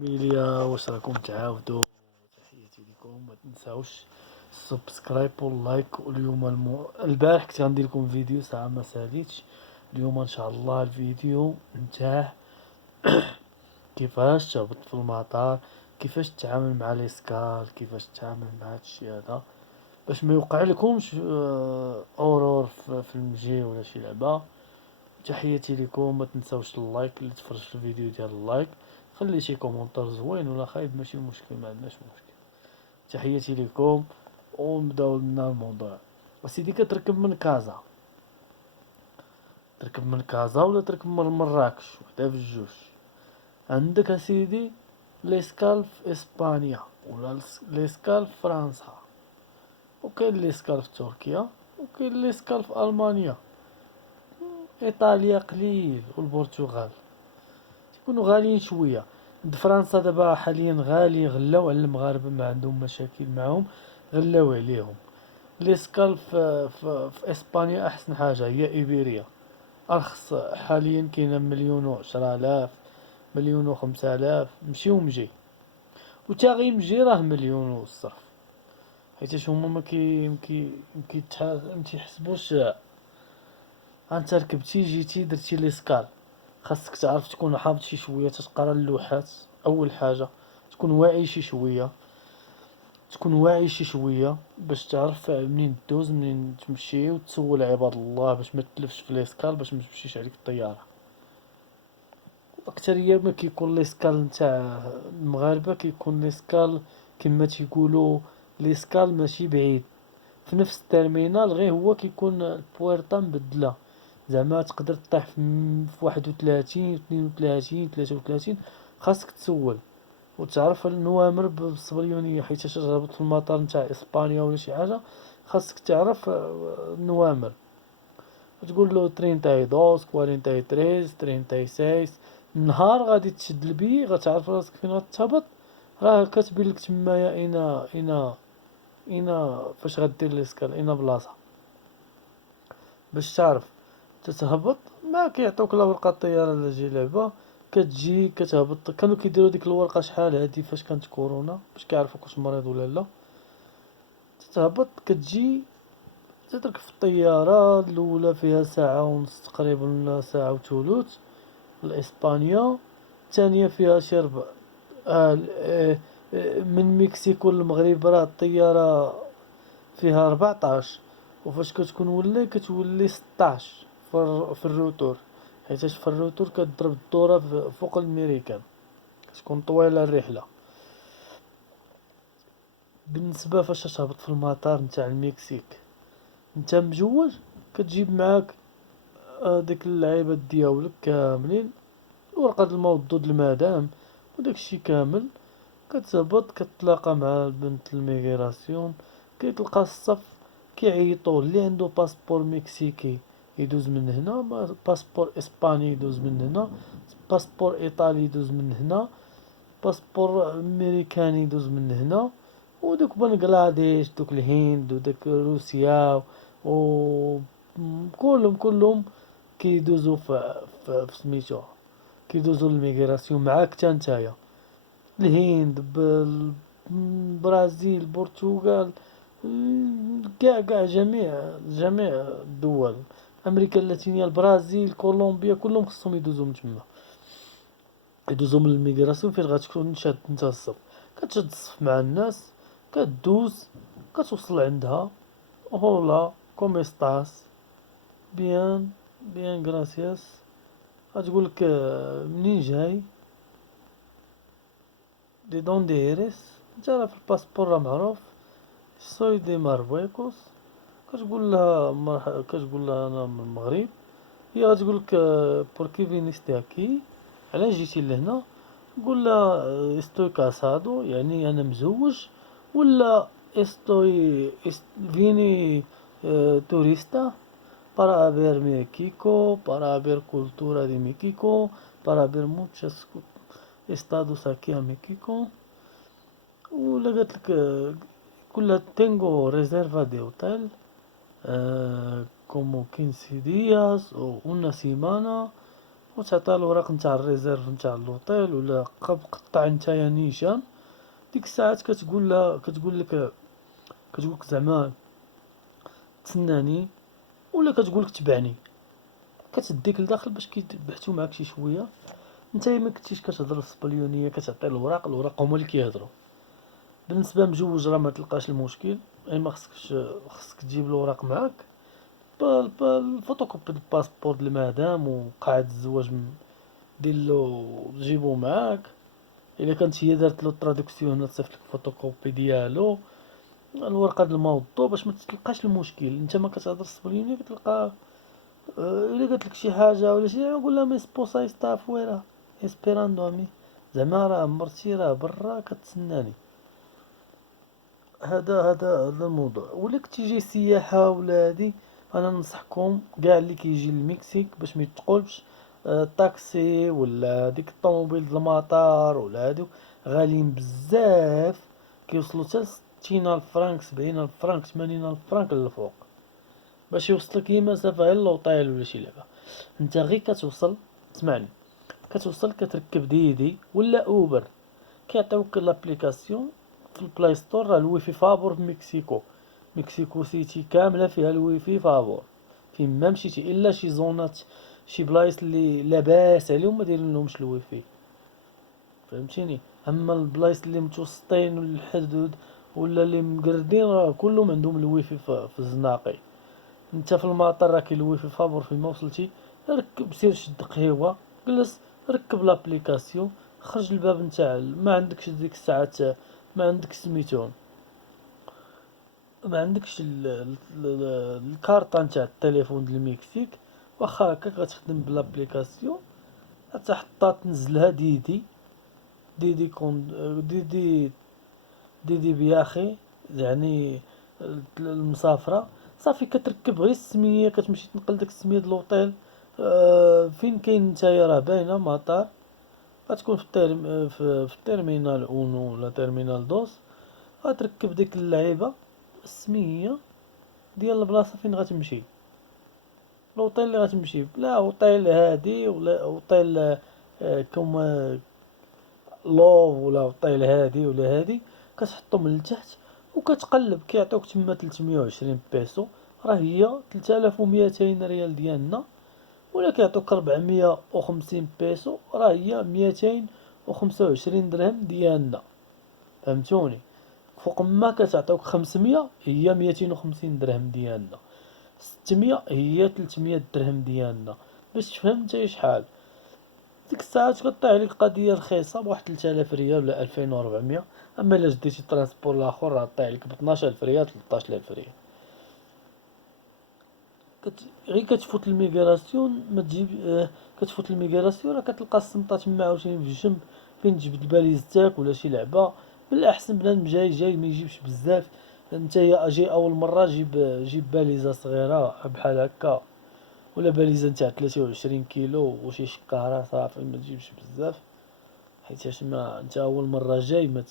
ميليا، واش راكم تعاودوا؟ تحياتي لكم، ما تنساوش السبسكرايب واللايك. واليوم البارح كنت غندير لكم فيديو ساعه ما ساليتش. اليوم ان شاء الله الفيديو نتاع كيفاش تهبط في المطار، كيفاش تتعامل مع ليسكال، كيفاش تتعامل مع هادشي هذا باش ما يوقع لكمش اورور في المجي ولا شي لعبه. تحياتي لكم، ما تنساوش اللايك اللي تفرج في الفيديو ديال اللايك، خلي شي كومونتير زوين ولا خايب ماشي مشكل، ما عندناش مشكل. تحياتي لكم ونبداو لنا الموضوع. وسيدي كتركب من كازا، تركب من كازا ولا تركب من مراكش، وحده في الجوج. عندك اسيدي ليسكال في اسبانيا ولا ليسكال في فرنسا، وكاين ليسكال في تركيا، وكاين ليسكال في المانيا. ايطاليا قليل والبرتغال تكونوا غاليين شويه. فرنسا دابا حاليا غالي، غلاو على المغاربه، ما عندهم مشاكل معهم، غلاو عليهم. ليسكال في اسبانيا احسن حاجه هي ايبيريا، ارخص حاليا كاينه مليون وعشرة الاف، مليون وخمسة الاف، مشي ومجي. وتا غيمجي راه مليون والصرف، حيتاش هما مكيتحسبوش. انت ركبتي جيتي درتي ليسكال، خاصك تعرف تكون حافظ شي شويه، تتقرا اللوحات اول حاجه، تكون واعي شي شويه، باش تعرف منين دوز منين تمشي، وتسول عباد الله باش ما تلفش في ليسكال، باش ما تمشيش عليك الطياره. اكثريه ما كيكون ليسكال نتاع المغاربه، كيكون ليسكال كما تيقولوا ليسكال ماشي بعيد، في نفس الترمينال، غير هو كيكون البويرطا مبدله. زعما تقدر طيح في 31 32 33. خاصك تسول وتعرف النوامر بالصبريونيه، حيت تهبط في المطار نتاع اسبانيا ولا شي حاجه، خاصك تعرف النوامر، وتقول له 32 43 36. النهار غادي تشد البي، غتعرف راسك فين غتهبط، راه كتبين لك تمايا اين فاش غدير ليسكال، اين بلاصه باش تعرف تتهبط. ما كيعطوك لا ورقه الطياره لا شي لعبه، كتجي كتهبط. كانوا كيديروا ديك الورقه شحال هادي فاش كانت كورونا باش كيعرفوك واش مريض ولا لا. تتهبط كتجي تترك في الطياره الاولى، فيها ساعه ونص تقريبا ولا ساعه وثلث لاسبانيا. الثانيه فيها شي ربع. من مكسيكو للمغرب راه الطياره فيها 14، وفاش كتكون ولاي كتولي 16 في الروتور، حيتاش في الروتور كتضرب الدورة فوق الميريكان، كتكون طويلة الرحلة. بالنسبة فاش تهبط في المطار نتاع المكسيك، انت مجوج، كتجيب معاك ديك اللعيبات دياولك كاملين، ورقة الموضوع المدام وداكشي كامل. كتهبط كتلاقى مع البنت الميغراسيون، كيتلقى الصف، كيعيطوه اللي عنده باسبور مكسيكي يدوز من هنا، باسبور اسباني يدوز من هنا، باسبور ايطالي يدوز من هنا، باسبور امريكاني يدوز من هنا. ودوك بنغلاديش، دوك الهند، ودوك روسيا، و كلهم كيدوزو في سميتو، كيدوزو الميغراسيون معاك حتى نتايا. الهند، البرازيل، البرتغال، كاع جميع الدول، امريكا اللاتينيه، البرازيل، كولومبيا، كلهم خصهم يدوزو من تما، يدوزو من الميغراسيون. فين غتكون شاد انت الصف، كتشد الصف مع الناس، كدوز، كتوصل عندها. هولا كوميستاس، بيان بيان غراسياس. غتقولك منين جاي، دي دوندي ايريس. انت راه في الباسبور راه معروف، سوي دي مارفيكوس. كتقول لها انا من المغرب. هي غتقولك بوركي فينيستي اكي، علاش جيتي لهنا. قول لها استوي كاسادو، يعني انا مزوج، ولا استوي فيني توريستا para ver México, para ver cultura de México, para ver muchos estados aquí a México. ولا قالت لك كلها tengo reserva de hotel como 15 días o una semana وتعطيها الوراق نتاع الريزيرف نتاع اللوطيل، ولا قطع نتايا نيشان. ديك الساعات كتقول لها كتقولك زعما تسناني، ولا كتقولك تبعني، كتديك لداخل باش كيبحثوا معاك شي شويه. نتايا ما كنتيش كتهضر بالسبليونيه، كتعطي الوراق هما اللي كيهضروا. بالنسبه مجوج راه ما تلقاش المشكل، اي ما خصك تجيب الوراق معاك، الفوتوكوبي ديال الباسبور ديال المدام وقاعة الزواج ديرلو جيبو معاك. الا كانت هي دارت لو تراديكسيون تصيفط لك فوتوكوبي ديالو، الورقه ديال الموضوع باش ما تلقاش المشكل. انت ما كتهضر السبليونيه كتلقى الا قالت لك شي حاجه ولا شي، قول لها مي سبوسا يستا فويرا اسبيراندو امي، زعما راه مرتي راه برا كتسناني. هذا الموضوع. ولا كنتي جاي سياحه ولا هادي، انا ننصحكم كاع اللي كيجي للمكسيك باش ما يتقولش طاكسي ولا ديك الطوموبيل د المطار ولا هادو غاليين بزاف، كيوصلوا حتى 60,000 فرانك 70,000 فرانك 80,000 فرانك للفوق باش يوصلك هي مسافه غير لوطيل ولا شي لعبه. انت غير كتوصل، اسمعني، كتوصل كتركب ديدي ولا اوبر، كيعطيوك لابليكاسيون في البلاي ستور. راه الويفي فابور في مكسيكو سيتي كامله فيها الويفي فابور، فين ما مشيتي الا شي زونات شي بلايص اللي لاباس عليهم ما دايرين لهمش الويفي، فهمتيني. اما البلايص اللي متوسطين والحدود ولا اللي مقردين راه كلهم عندهم الويفي في الزناقي. انت في المطار راه كاين الويفي فابور، فين ما وصلتي ركب، سير شد قهيوه، جلس، ركب لابليكاسيون، خرج الباب نتاع ما عندكش ديك الساعات، ما عندكش سميتو، ما عندكش الكارطه نتاع التليفون ديال المكسيك، واخا هكاك غتخدم بلابليكاسيون، غتحطها تنزلها ديدي كون ديدي بياخي، يعني المسافره. صافي كتركب غير السميه، كتمشي تنقل داك السميه ديال لوطيل. فين كاين نتايا راه باينه مطار، غتكون في التيرمينال اونو ولا تيرمينال دوس. غتركب ديك اللعيبه السميه ديال البلاصه فين غتمشي، لوطيل اللي غتمشي، لا اوطيل هادي ولا اوطيل كوم لوف ولا اوطيل هادي ولا هادي. كتحطهم من التحت وكتقلب، كيعطيوك تما 320 بيسو، راه هي 3200 ريال ديالنا، ولا كيعطوك 450 بيسو، راه هي 225 درهم ديالنا، فهمتوني. فوق ما كتعطيوك 500 هي 250 درهم ديالنا، 600 هي 300 درهم ديالنا، باش تفهم نتا شحال. ديك الساعات كطيح عليك قضيه رخيصه بواحد 3000 ريال ولا 2400. اما الا جديتي ترانسبور الاخر راه طيح عليك ب 12000 ريال 13000 ريال. غير كتفوت الميغراسيون ما تجيب كتفوت الميغراسيون راه كتلقى السمطه تما عاوتاني في الجنب فين تجبد باليزتك ولا شي لعبه. بالاحسن بنادم جاي ما يجيبش بزاف. نتايا جاي اول مره جيب باليزه صغيره بحال هكا، ولا باليزه نتاع 23 كيلو وشي شكاره، صافي ما تجيبش بزاف، حيتاش ما انت اول مره جاي ما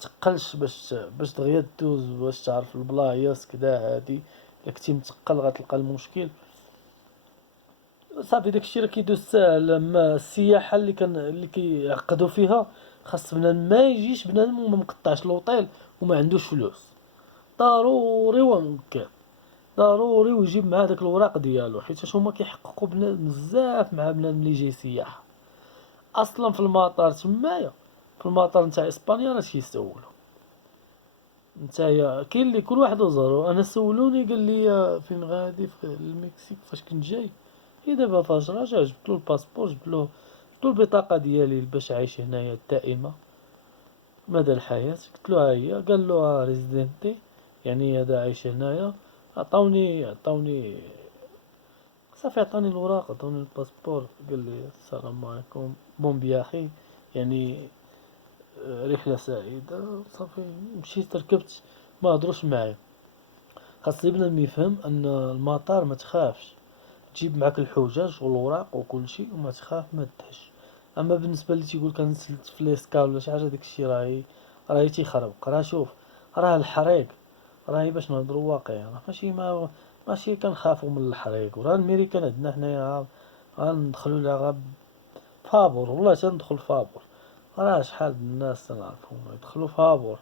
تقلش باش دغيا دوز باش تعرف البلايص كدا هادي. الا كنتي متقل غتلقى المشكل. صافي داكشي راه كيدوز ساهل. اما السياحه اللي كيعقدوا فيها، خاص بنادم ما يجيش بنادم وما مقطعش لوطيل وما عندوش فلوس، ضروري وممكن ضروري ويجيب معاه داك الوراق ديالو، حيت هما كيحققوا بنادم بزاف مع بنادم اللي جاي سياحه. اصلا في المطار تمايا، في المطار نتاع اسبانيا راه كيسولوا نتايا، كاين اللي كل واحد وزارو. انا سولوني قال لي فين غادي في المكسيك فاش كنت جاي، هي دابا فاش راجع جبتلو الباسبور، جبتلو البطاقه ديالي باش عايش هنايا الدائمه مدى الحياه. قلتلو ها هي، قال له ريزيدنتي، يعني هذا عايش هنايا. عطاوني صافي، عطاني الوراق، عطاني الباسبور، قال لي السلام عليكم بون بياخي، يعني رحلة سعيدة. صافي مشيت ركبت، ما هضروش معايا. خاص بنادم يفهم ان المطار ما تخافش، تجيب معاك الحجاج والوراق وكل شيء وما تخاف ما تدهش. اما بالنسبه اللي تيقول لك نسلت في ليسكال ولا شي حاجه، داكشي راهي تيخربق. راه شوف، راه الحريق راهي باش نهضروا واقعي، راه ماشي كنخافوا من الحريق. وراه الميريكان عندنا حنايا غندخلو لها فابور، والله تندخل فابور، راه شحال من الناس تنعرفهم يدخلوا فابور.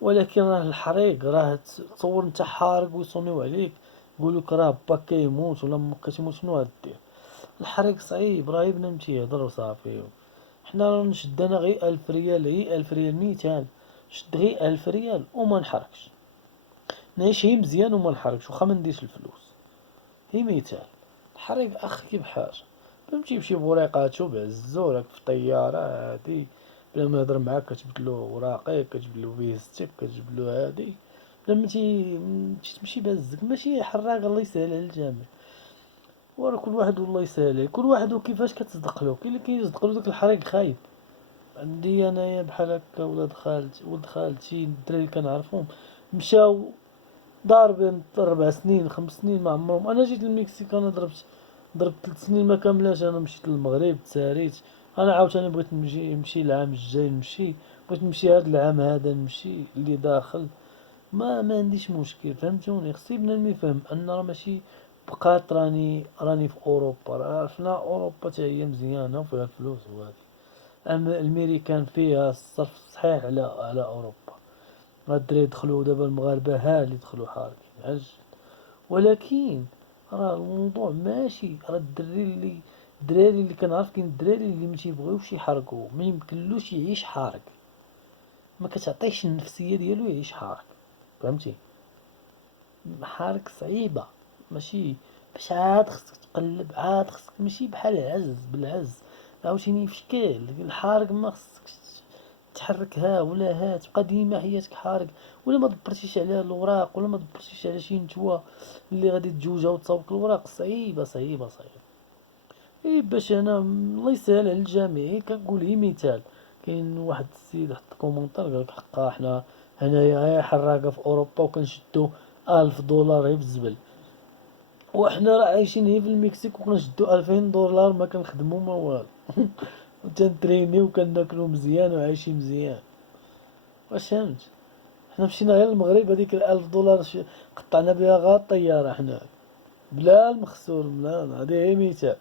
ولكن راه الحريق راه تصور نتا حارق ويصونيو عليك يقولوك راه باك كيموت ولا ما كتموت، شنو غدير؟ الحريق صعيب، راه بنادم تيهضر وصافي. حنا راه نشد انا غير 1000 ريال، غير 1000 ريال مثال، شد غير 1000 ريال وما نحركش، نعيش هي مزيان وما نحركش واخا ما نديش الفلوس، هي مثال. الحريق اخي بحاجة، فهمتي بشي بوريقاتو بعزو راك في طيارة عادي بلا ما يهضر معاك، كتبدلو وراقيك، كتجبدلو فيزتك، كتجبدلو هادي بلا ما تمشي بهزك، ماشي حراق الله يسهل على الجميع. وراه كل واحد والله يسهل عليه، كل واحد وكيفاش كتصدقلو، كاين اللي كيصدقلو داك الحريق خايب. عندي انايا بحال هكا ولد خالتي الدراري اللي كنعرفهم مشاو ضاربين 4 سنين 5 سنين ما عمرهم. انا جيت للمكسيك، انا ضربت 3 سنين ما كاملاش، انا مشيت للمغرب تساريت، انا عاوتاني بغيت نمشي العام الجاي نمشي، بغيت نمشي هاد العام هذا نمشي اللي داخل، ما عنديش مشكل فهمتوني. خصني بنادم يفهم ان راه ماشي بقات راني في اوروبا، راه عرفنا اوروبا حتى هي مزيانه وفيها الفلوس وهادي، اما الامريكان فيها الصرف صحيح على اوروبا. راه الدراري دخلوا دابا المغاربه ها اللي دخلوا حارقين عج. ولكن راه الموضوع ماشي، راه الدراري اللي كنعرف، كاين الدراري اللي ما تيبغيوش يحرقوا، ما يمكنلوش يعيش حارق، ما كتعطيش النفسيه ديالو يعيش حارق، فهمتي؟ حارق صعيبه، ماشي باش عاد خصك تقلب، عاد خصك ماشي بحال العز بالعز عاوتاني في شكل الحارق، ما خصكش تحرك ها ولا ها، تبقى ديما حياتك حارق، ولا ما دبرتيش على الاوراق، ولا ما دبرتيش على شي نتوى اللي غادي تجوجها وتصاوب الاوراق، صعيبه صعيبه صعيبه. ايه باش انا الله يسهل على الجميع، إيه كنقول هي مثال. كاين واحد السيد حط كومونتير قالك حقا حنا هنايا غير حراقه في اوروبا وكنشدو 1000 دولار غير في الزبل، وحنا راه عايشين هي في المكسيك وكنشدو 2000 دولار ما كنخدمو ما والو وتنترينيو وكناكلو مزيان وعايشين مزيان. واش فهمت؟ حنا مشينا غير المغرب هذيك 1000 دولار قطعنا بها غا الطيارة حنا بلا المخسور، بلا هادي غير مثال.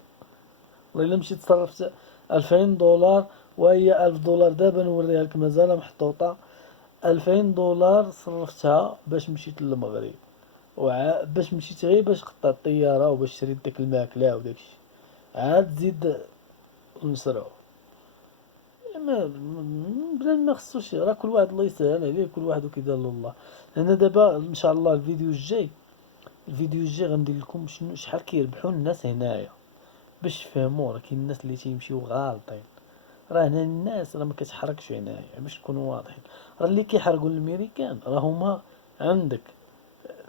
والله الا مشيت صرفت 2000 دولار، وهي 1000 دولار دابا نوريها لك مازال محطوطة. 2000 دولار صرفتها باش مشيت للمغرب، باش مشيت غير باش قطعت الطيارة وباش شريت داك الماكلة وداكشي، عاد تزيد نسرعو. ما بلا ما خصوش، راه كل واحد الله يسهل عليه، كل واحد وكيدار له الله. انا دابا ان شاء الله الفيديو الجاي غندير لكم شحال كيربحوا الناس هنايا باش تفهموا. راه كاين الناس اللي تيمشيو غالطين، راه هنا الناس راه ما كتحركش هنايا باش نكونوا واضحين. راه اللي كيحرقوا الامريكان راه هما عندك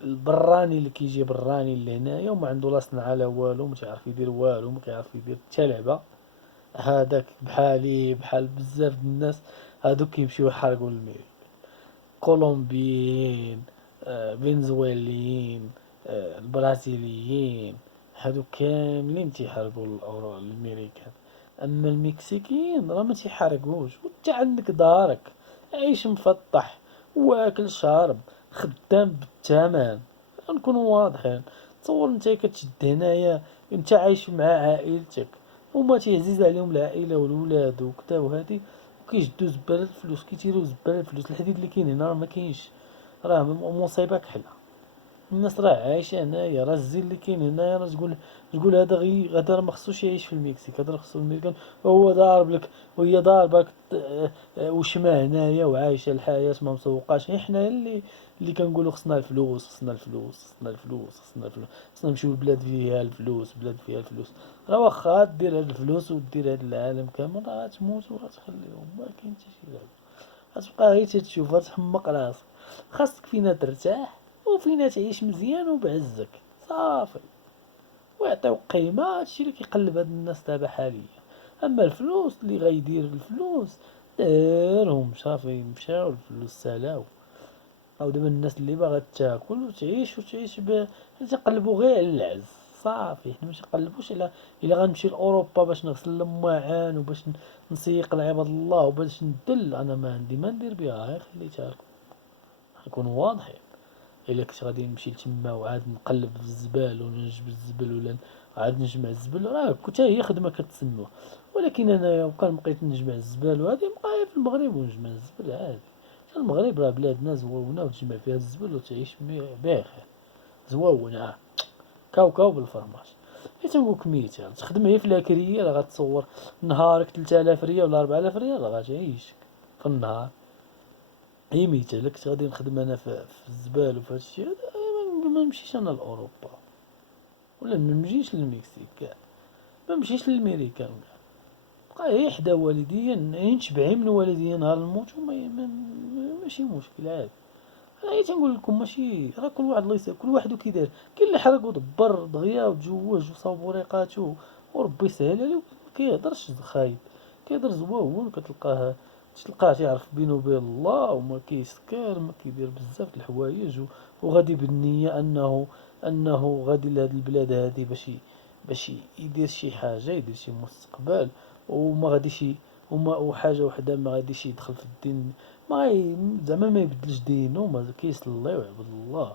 البراني اللي كيجي براني لهنايا وما عنده لا صنعه لا والو، ما تعرف يدير والو، ما كيعرف يدير حتى لعبه، هذاك بحالي بحال بزاف د الناس هادوك كيمشيو يحرقوا الميري. كولومبيين، فنزويليين، البرازيليين، هادو كاملين تيحاربوا الامريكان. اما المكسيكيين راه ما تيحاربوش، وانت عندك دارك عايش مفطح واكل شارب خدام بالثمن، نكونوا واضحين. تصور انت كتشد هنايا، انت عايش مع عائلتك وما تيعزيز عليهم العائله والولاد وكذا وهادي، وكيجدو زباله الفلوس، كيتيرو زباله الفلوس. الحديد اللي كاين هنا راه ما كاينش، راه مصيبه كحله. الناس راه عايشه هنايا، راه الزين اللي كاين هنايا راه تقول هذا غير هذا راه ما خصوش يعيش في المكسيك، هذا راه خصو الميريكان، هو ضارب لك وهي ضاربك وشمه هنايا وعايشه الحياه ما مسوقاش. حنا اللي كنقولوا خصنا الفلوس خصنا الفلوس خصنا الفلوس خصنا الفلوس، خصنا نمشيو لبلاد فيها الفلوس، بلاد فيها الفلوس. راه واخا دير هاد الفلوس ودير هاد العالم كامل راه غتموت وغتخليهم، ما كاين حتى شي لعب، غتبقى غير تتشوف غتحمق راسك. خاصك فينا ترتاح وفينا تعيش مزيان وبعزك صافي، ويعطيو قيمة. هادشي اللي كيقلب هاد الناس دابا حاليا. اما الفلوس اللي غيدير الفلوس دارهم صافي، مشاو الفلوس سالاو. او دابا الناس اللي باغا تاكل وتعيش تيقلبوا غير على العز صافي. حنا ماشي نقلبوش على الا غنمشي لاوروبا باش نغسل الماعن وباش نسيق لعباد الله وباش ندل، انا ما عندي ما ندير بها، غير خليتها لكم نكونوا واضحين. الا كنت غادي نمشي لتما وعاد نقلب في الزبال ونجبد الزبل ولا عاد نجمع الزبل راه حتى هي خدمة كتسمى، ولكن انايا وكان بقيت نجمع الزبال وهادي نبقى في المغرب ونجمع الزبل عادي. المغرب راه بلادنا زوينة وتجمع فيها الزبل وتعيش بخير زوينة كاوكاو بالفرماج. حيت نقولك مثال تخدم غير في لاكرية راه غتصور نهارك 3000 ريال ولا 4000 ريال راه غتعيشك في النهار. هي مثال كنت غادي نخدم انا في الزبال وفي هادشي هذا ما نمشيش انا لاوروبا ولا ما نمشيش للمكسيك كاع، ما نمشيش للميريكان كاع، بقى غير حدا والديا نشبعي من والديا نهار نموت ماشي مشكل عادي. انا غير تنقول لكم ماشي راه كل واحد الله يسهل كل واحد وكي داير، كاين اللي حرق ودبر دغيا وتزوج وصاب وريقاتو وربي يسهل عليه، كيهضرش خايب كيهضر زوين تلقاه تيعرف بينه وبين الله وما كيسكر ما كيدير بزاف د الحوايج وغادي بالنية انه غادي لهاد البلاد هادي باش يدير شي حاجة يدير شي مستقبل وما غاديش وحاجة وحدة ما غاديش يدخل في الدين ما غي زعما ما يبدلش دينو ما كيصلي ويعبد الله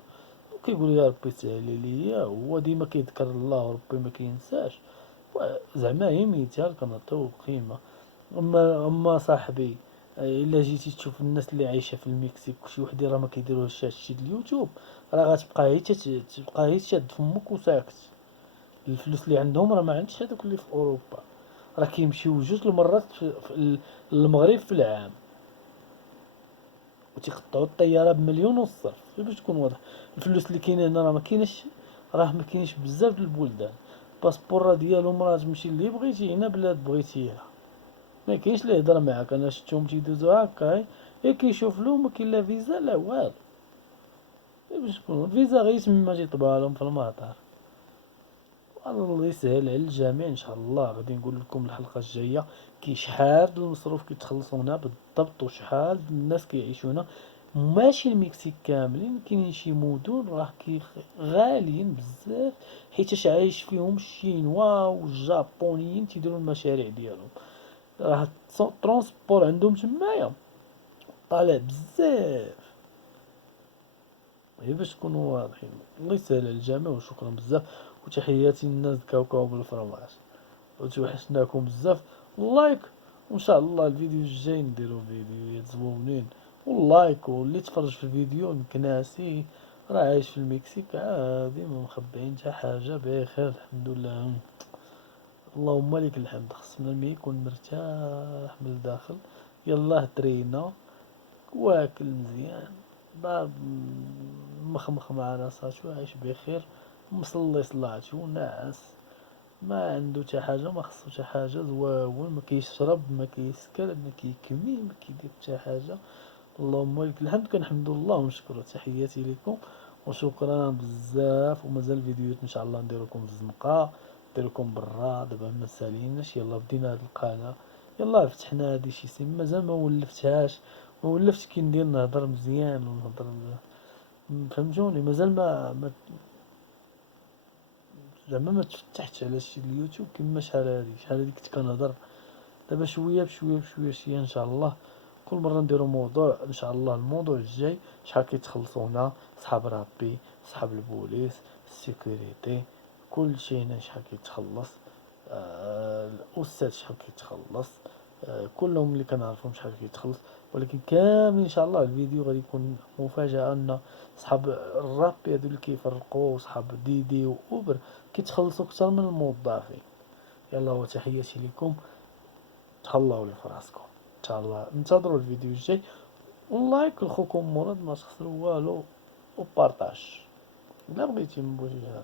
وكيقول يا ربي سهل عليا هو ديما كيذكر الله وربي ما كينساش زعما هي مثال كنعطيو قيمة. اما صاحبي الا جيتي تشوف الناس اللي عايشه في المكسيك وشي وحدين راه ما كيديروش هادشي د اليوتيوب راه غتبقى غير تبقى غير تشاد فمك وساكت. الفلوس اللي عندهم راه ما عندش هذوك اللي في اوروبا، راه كيمشيو 2 المرات في المغرب في العام وتيقطعوا الطياره بمليون والصرف باش تكون واضح. الفلوس اللي كاينه هنا راه ما كاينش بزاف د البلدان. الباسبور راه ديالهم راه تمشي اللي بغيتي هنا بلاد بغيتيها ما كاينش اللي يهضر معاك. انا شفتهم تيدوزو هكا غير كيشوف لهم ما كاين لا فيزا لا والو، باش تكون الفيزا غير تما تيطبعها لهم في المطار. الله يسهل على الجميع ان شاء الله. غادي نقول لكم الحلقه الجايه شحال د المصروف كيتخلصوا هنا بالضبط وشحال د الناس كيعيشوا هنا. ماشي المكسيك كاملين كاينين شي مدن راه غاليين بزاف حيتاش عايش فيهم الشينوا والجابونيين تيديروا المشاريع ديالهم. راه الترونسبور عندهم تمايا طالع بزاف. غير باش تكونوا واضحين الله يسهل على الجميع وشكرا بزاف وتحياتي للناس كاوكاو بالفرماج وتوحشناكم بزاف. لايك وان شاء الله الفيديو الجاي نديرو فيديوهات زوينين واللايك واللي تفرج في الفيديو نكناسي راه عايش في المكسيك عادي ما مخبعين حتى حاجه بخير الحمد لله. اللهم لك الحمد خصنا المي يكون مرتاح من الداخل. يلاه درينا واكل مزيان باب مخمخ مع راساتو عايش بخير مصلي صلاتو ناعس ما عنده حتى حاجه ما خصو حتى حاجه زواون ما كيشرب ما كيسكر ما كيكمي ما كيدير حتى حاجه. اللهم لك الحمد كنحمد الله ونشكره. تحياتي لكم وشكرا بزاف ومازال فيديوهات ان شاء الله ندير لكم في الزنقه ندير لكم برا دابا ما ساليناش يلا بدينا هاد القناه يلا فتحنا هادي شي سيم مازال ما ولفتهاش ما ولفتش كي ندير نهضر مزيان ونهضر فهمتوني مازال زعما ما تفتحتش على شي اليوتيوب كيما شحال هادي كنت كنهضر. دابا شويه بشويه بشويه شويه ان شاء الله كل مره نديرو موضوع ان شاء الله. الموضوع الجاي شحال كيتخلصوا هنا صحاب ربي صحاب البوليس السيكوريتي كل شيء هنا شحال كيتخلص. الاستاذ شحال كيتخلص كلهم اللي كنعرفهم شحال كيتخلص. ولكن كامل ان شاء الله الفيديو غادي يكون مفاجاه ان صحاب الرابي هادو اللي كيفرقوا صحاب ديدي واوبر كيتخلصوا اكثر من الموظفين. يلا وتحياتي لكم تهلاو لي فراسكم ان شاء الله. انتظروا الفيديو الجاي ولايك لخوكم مراد ما تخسروا والو وبارطاج الا بغيتي من بوجهي.